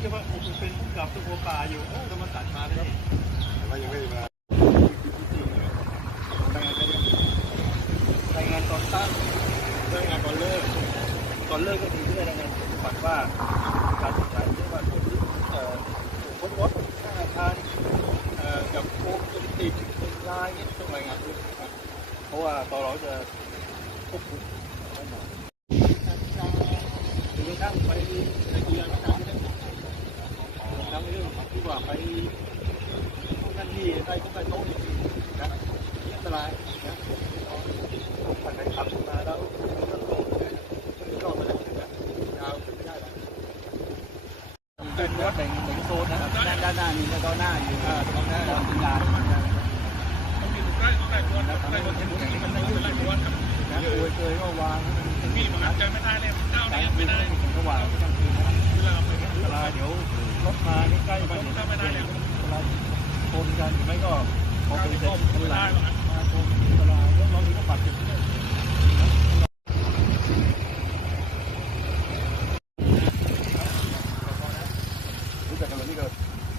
คิดว่าผมเป็นผู้กับตัวป่าอยู่เออจะมาตัดมาได้แต่ว่ายังไม่มารายงานตอนตั้งรายงานตอนเลิกตอนเลิกก็คือที่ได้รายงานฝันว่าการศึกษาเรียกว่าคนที่เอ่อพ้นรถข้างอาคารเอ่อกับโค้งจนติดเป็นลายเนี่ยต้องรายงานด้วยครับเพราะว่าตอนเราจะควบคุมไม่ นั่นที่ใต้ใต้โต๊ะนี่นะอันตรายนะถ้าใครขับมาแล้วก็โดนเลยก็ไม่ได้ยาวไม่ได้แล้วเป็นรถแบ่งแบ่งโซนนะด้านด้านหน้านี่แล้วก็หน้าอยู่อ่าตรงหน้าตรงยานแล้วทำให้รถเห็นอย่างนี้มันไม่ยืดเลยนะเคยเคยก็วางมีมันใจไม่ได้เลยเจ้านี้ไม่ได้ผมก็วางกลางคืน มาใกล้ๆมาเห็นเราชนกันหรือไม่ก็พอเป็นเด็กคนละมาชนเวลาแล้วเราถึงก็บาดเจ็บรู้จักกันแล้วนี่ก็